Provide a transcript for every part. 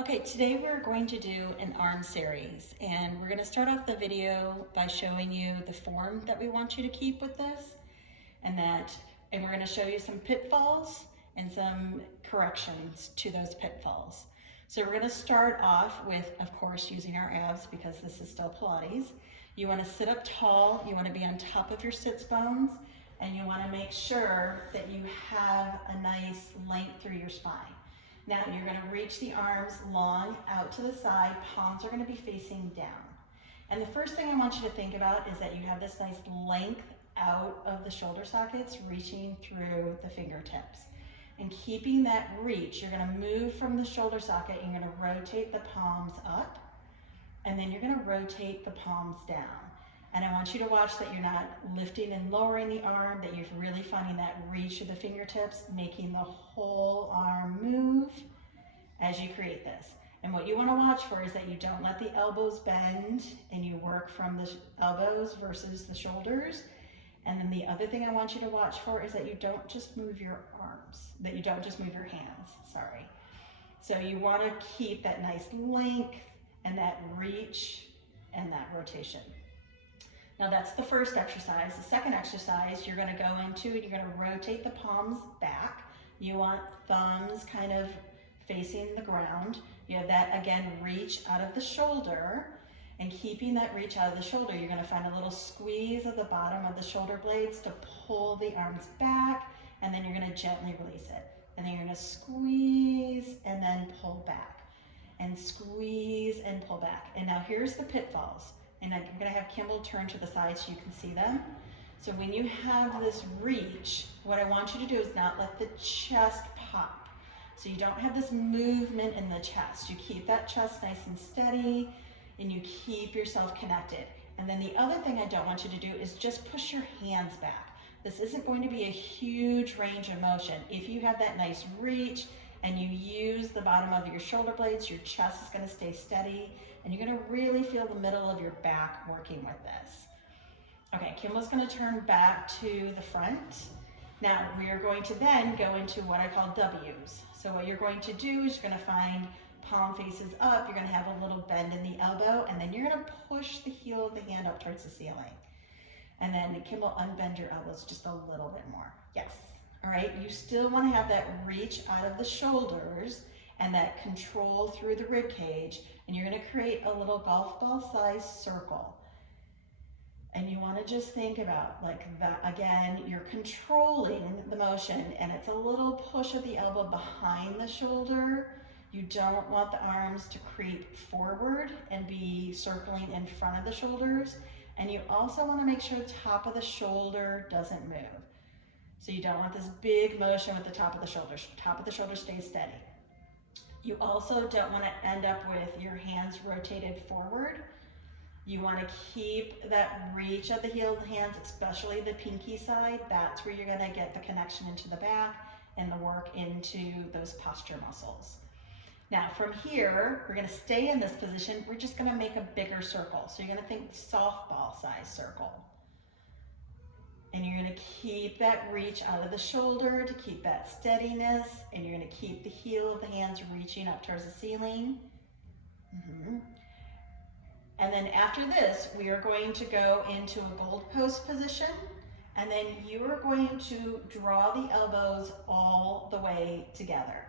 Okay, today we're going to do an arm series, and we're going to start off the video by showing you the form that we want you to keep with this, and we're going to show you some pitfalls and some corrections to those pitfalls. So we're going to start off with, of course, using our abs because this is still Pilates. You want to sit up tall, you want to be on top of your sits bones, and you want to make sure that you have a nice length through your spine. Now you're going to reach the arms long out to the side, palms are going to be facing down. And the first thing I want you to think about is that you have this nice length out of the shoulder sockets reaching through the fingertips. And keeping that reach, you're going to move from the shoulder socket, you're going to rotate the palms up, and then you're going to rotate the palms down. And I want you to watch that you're not lifting and lowering the arm, that you're really finding that reach of the fingertips, making the whole arm move as you create this. And what you want to watch for is that you don't let the elbows bend and you work from the elbows versus the shoulders. And then the other thing I want you to watch for is that you don't just move your arms, that you don't just move your hands, sorry. So you want to keep that nice length and that reach and that rotation. Now that's the first exercise. The second exercise you're going to go into, and you're going to rotate the palms back. You want thumbs kind of facing the ground. You have that, again, reach out of the shoulder, and keeping that reach out of the shoulder, you're going to find a little squeeze at the bottom of the shoulder blades to pull the arms back, and then you're going to gently release it. And then you're going to squeeze and then pull back, and squeeze and pull back. And now here's the pitfalls. And I'm going to have Kimball turn to the side so you can see them. So when you have this reach, what I want you to do is not let the chest pop. So you don't have this movement in the chest. You keep that chest nice and steady, and you keep yourself connected. And then the other thing I don't want you to do is just push your hands back. This isn't going to be a huge range of motion. If you have that nice reach and you use the bottom of your shoulder blades, your chest is going to stay steady, and you're going to really feel the middle of your back working with this. Okay, Kimball's going to turn back to the front. Now we are going to then go into what I call W's. So what you're going to do is you're going to find palm faces up, you're going to have a little bend in the elbow, and then you're going to push the heel of the hand up towards the ceiling. And then Kimball, unbend your elbows just a little bit more. Yes. All right, you still want to have that reach out of the shoulders and that control through the rib cage, and you're going to create a little golf ball sized circle. And you want to just think about like that, again, you're controlling the motion, and it's a little push of the elbow behind the shoulder. You don't want the arms to creep forward and be circling in front of the shoulders. And you also want to make sure the top of the shoulder doesn't move. So you don't want this big motion with the top of the shoulder. Top of the shoulder stays steady. You also don't want to end up with your hands rotated forward. You want to keep that reach of the heel of the hands, especially the pinky side. That's where you're going to get the connection into the back and the work into those posture muscles. Now from here, we're going to stay in this position. We're just going to make a bigger circle. So you're going to think softball size circle. And you're going to keep that reach out of the shoulder to keep that steadiness, and you're going to keep the heel of the hands reaching up towards the ceiling. And then after this, we are going to go into a gold post position, and then you are going to draw the elbows all the way together.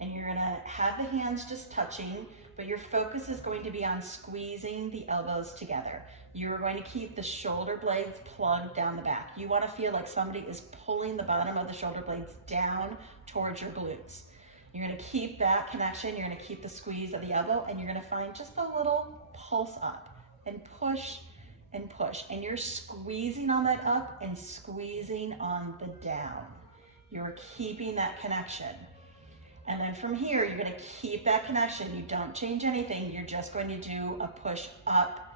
And you're going to have the hands just touching, but your focus is going to be on squeezing the elbows together. You're going to keep the shoulder blades plugged down the back. You want to feel like somebody is pulling the bottom of the shoulder blades down towards your glutes. You're going to keep that connection, you're going to keep the squeeze of the elbow, and you're going to find just a little pulse up and push and push. And you're squeezing on that up and squeezing on the down. You're keeping that connection. And then from here, you're going to keep that connection. You don't change anything. You're just going to do a push up,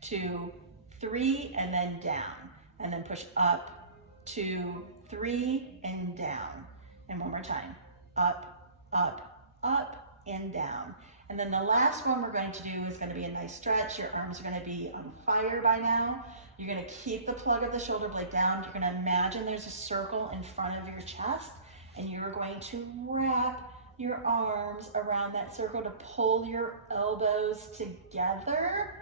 2, 3, and then down. And then push up, 2, 3, and down. And one more time. Up, up, up, and down. And then the last one we're going to do is going to be a nice stretch. Your arms are going to be on fire by now. You're going to keep the plug of the shoulder blade down. You're going to imagine there's a circle in front of your chest, and you're going to wrap your arms around that circle to pull your elbows together.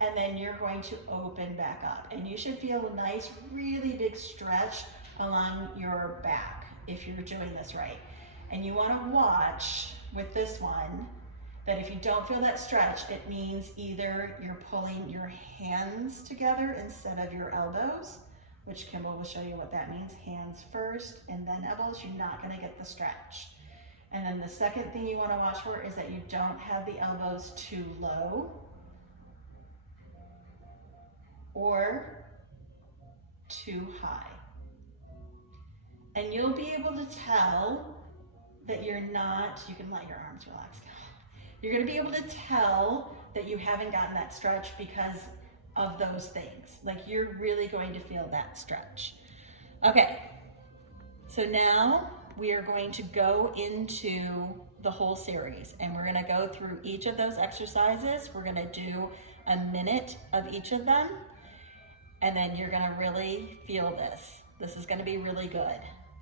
And then you're going to open back up. And you should feel a nice, really big stretch along your back if you're doing this right. And you want to watch with this one that if you don't feel that stretch, it means either you're pulling your hands together instead of your elbows, which Kimball will show you what that means. Hands first and then elbows. You're not going to get the stretch. And then the second thing you want to watch for is that you don't have the elbows too low or too high. And you'll be able to tell that you're not, you can let your arms relax. You're gonna be able to tell that you haven't gotten that stretch because of those things. Like you're really going to feel that stretch. Okay, so now we are going to go into the whole series and we're gonna go through each of those exercises. We're gonna do a minute of each of them. And then you're gonna really feel this. This is gonna be really good.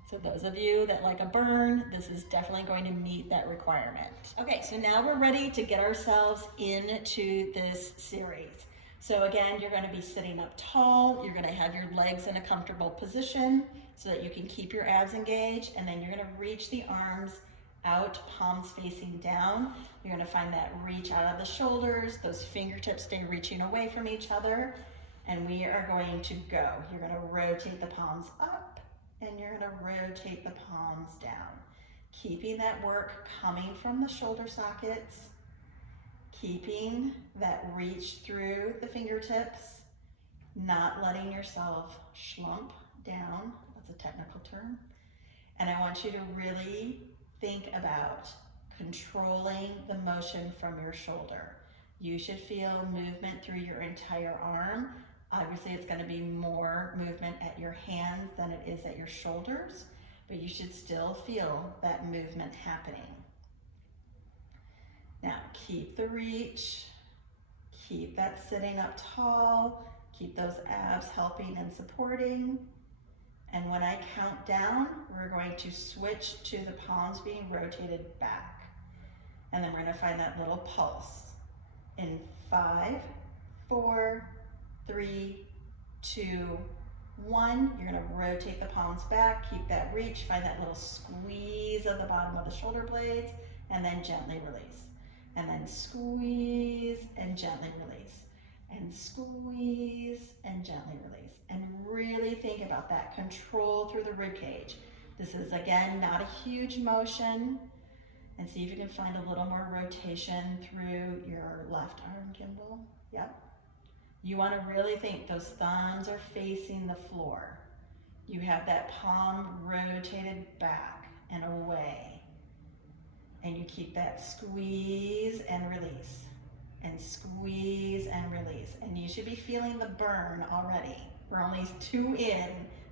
So those of you that like a burn, this is definitely going to meet that requirement. Okay, so now we're ready to get ourselves into this series. So again, you're gonna be sitting up tall. You're gonna have your legs in a comfortable position so that you can keep your abs engaged. And then you're gonna reach the arms out, palms facing down. You're gonna find that reach out of the shoulders. Those fingertips stay reaching away from each other. And we are going to go. You're gonna rotate the palms up and you're gonna rotate the palms down. Keeping that work coming from the shoulder sockets, keeping that reach through the fingertips, not letting yourself slump down. That's a technical term. And I want you to really think about controlling the motion from your shoulder. You should feel movement through your entire arm. Obviously, it's going to be more movement at your hands than it is at your shoulders, but you should still feel that movement happening. Now, keep the reach, keep that sitting up tall, keep those abs helping and supporting. And when I count down, we're going to switch to the palms being rotated back. And then we're going to find that little pulse. In 5, 4, 3, 2, 1. You're gonna rotate the palms back, keep that reach, find that little squeeze at the bottom of the shoulder blades, and then gently release. And then squeeze and gently release. And squeeze and gently release. And really think about that control through the rib cage. This is, again, not a huge motion. And see if you can find a little more rotation through your left arm, Kimball. Yep. You want to really think those thumbs are facing the floor. You have that palm rotated back and away. And you keep that squeeze and release. And squeeze and release. And you should be feeling the burn already. We're only 2 in.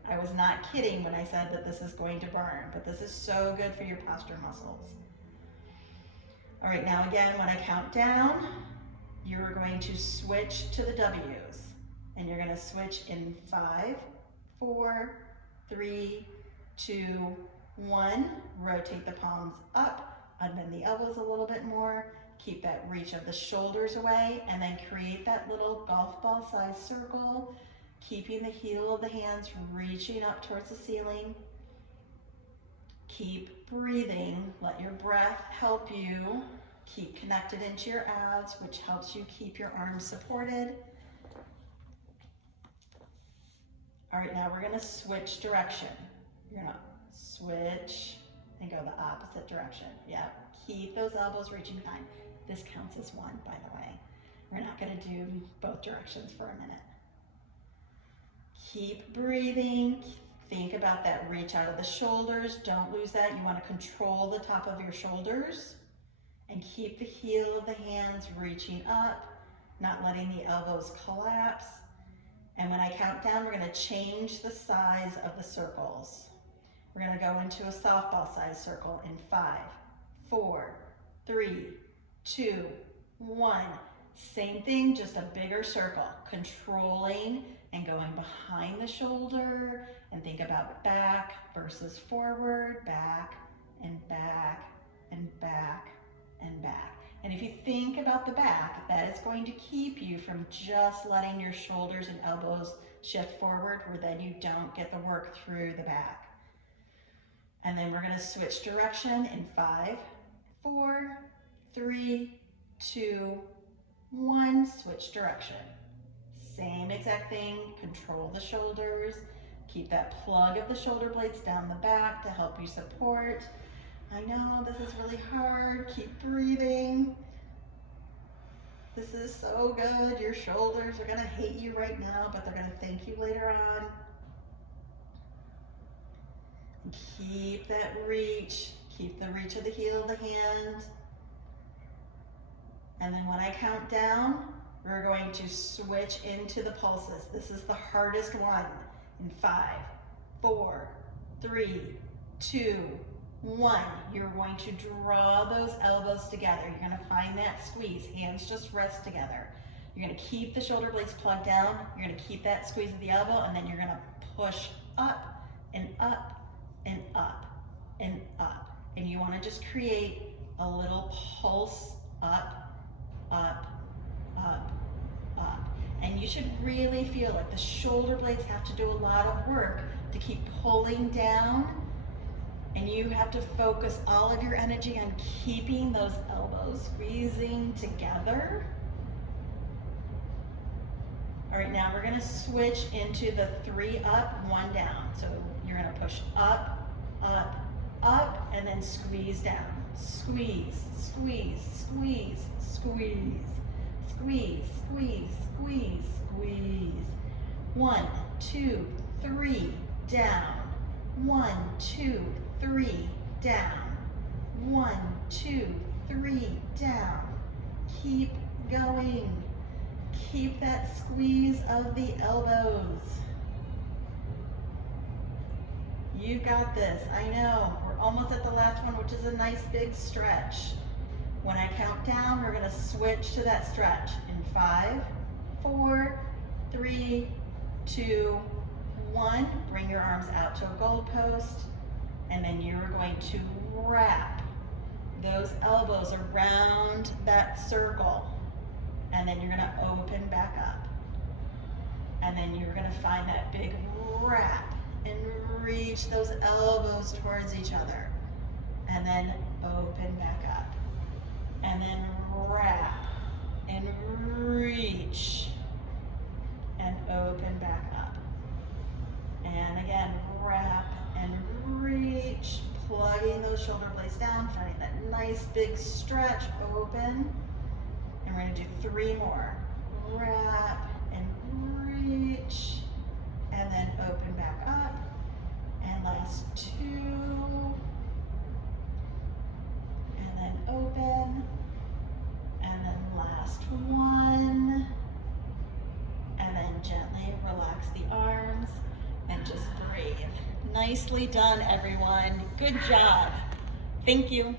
I was not kidding when I said that this is going to burn, but this is so good for your posture muscles. All right, now again, when I count down, you're going to switch to the W's. And you're gonna switch in 5, 4, 3, 2, 1. Rotate the palms up, unbend the elbows a little bit more, keep that reach of the shoulders away, and then create that little golf ball size circle, keeping the heel of the hands reaching up towards the ceiling. Keep breathing, let your breath help you. Keep connected into your abs, which helps you keep your arms supported. All right, now we're gonna switch direction. You're gonna switch and go the opposite direction. Yep, keep those elbows reaching behind. This counts as 1, by the way. We're not gonna do both directions for a minute. Keep breathing. Think about that reach out of the shoulders. Don't lose that. You wanna control the top of your shoulders. And keep the heel of the hands reaching up, not letting the elbows collapse. And when I count down, we're gonna change the size of the circles. We're gonna go into a softball size circle in 5, 4, 3, 2, 1. Same thing, just a bigger circle. Controlling and going behind the shoulder, and think about back versus forward, back and back and back and back. And if you think about the back, that is going to keep you from just letting your shoulders and elbows shift forward, where then you don't get the work through the back. And then we're gonna switch direction in 5, 4, 3, 2, 1, switch direction. Same exact thing, control the shoulders, keep that plug of the shoulder blades down the back to help you support. I know this is really hard, keep breathing. This is so good. Your shoulders are gonna hate you right now, but they're gonna thank you later on. And keep that reach, keep the reach of the heel of the hand. And then when I count down, we're going to switch into the pulses. This is the hardest one. In 5, 4, 3, 2, 1. You're going to draw those elbows together. You're gonna find that squeeze. Hands just rest together. You're gonna keep the shoulder blades plugged down. You're gonna keep that squeeze of the elbow, and then you're gonna push up and up and up and up. And you wanna just create a little pulse up, up, up, up. And you should really feel like the shoulder blades have to do a lot of work to keep pulling down, and you have to focus all of your energy on keeping those elbows squeezing together. All right, now we're gonna switch into the 3 up, 1 down. So you're gonna push up, up, up, and then squeeze down. Squeeze, squeeze, squeeze, squeeze. Squeeze, squeeze, squeeze, squeeze. 1, 2, 3, down. 1, 2, 3, down. 1, 2, 3, down. Keep going. Keep that squeeze of the elbows. You got this. I know. We're almost at the last one, which is a nice big stretch. When I count down, we're gonna switch to that stretch in 5, 4, 3, 2, 1. Bring your arms out to a goal post, and then you're going to wrap those elbows around that circle, and then you're gonna open back up. And then you're gonna find that big wrap and reach those elbows towards each other, and then open back up. And then wrap and reach and open back up. And again, wrap and reach, plugging those shoulder blades down, finding that nice big stretch, open. And we're gonna do 3 more. Wrap and reach, and then open back up. And last 2. And then open, and then last 1, and then gently relax the arms and just breathe. Nicely done, everyone. Good job. Thank you.